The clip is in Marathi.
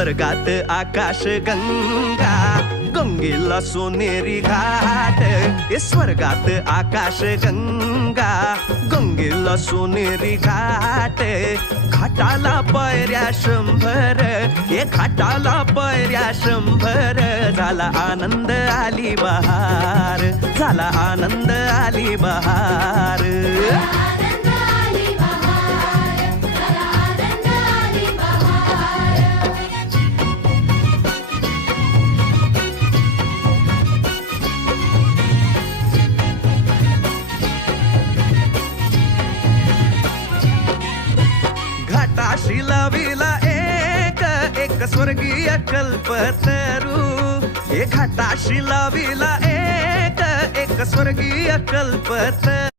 स्वर्गात आकाश गंगा, गंगेला सोनेरी घाट. स्वर्गात आकाश गंगा, गंगेला सोनेरी घाट. घाटाला पायऱ्या 100, घाटाला पायऱ्या 100. झाला आनंद आली बहार, झाला आनंद आली बहार. घाटाशी लाविला एक स्वर्गीय कल्पतरू. घाटाशी लाविला एक स्वर्गीय कल्पतरू.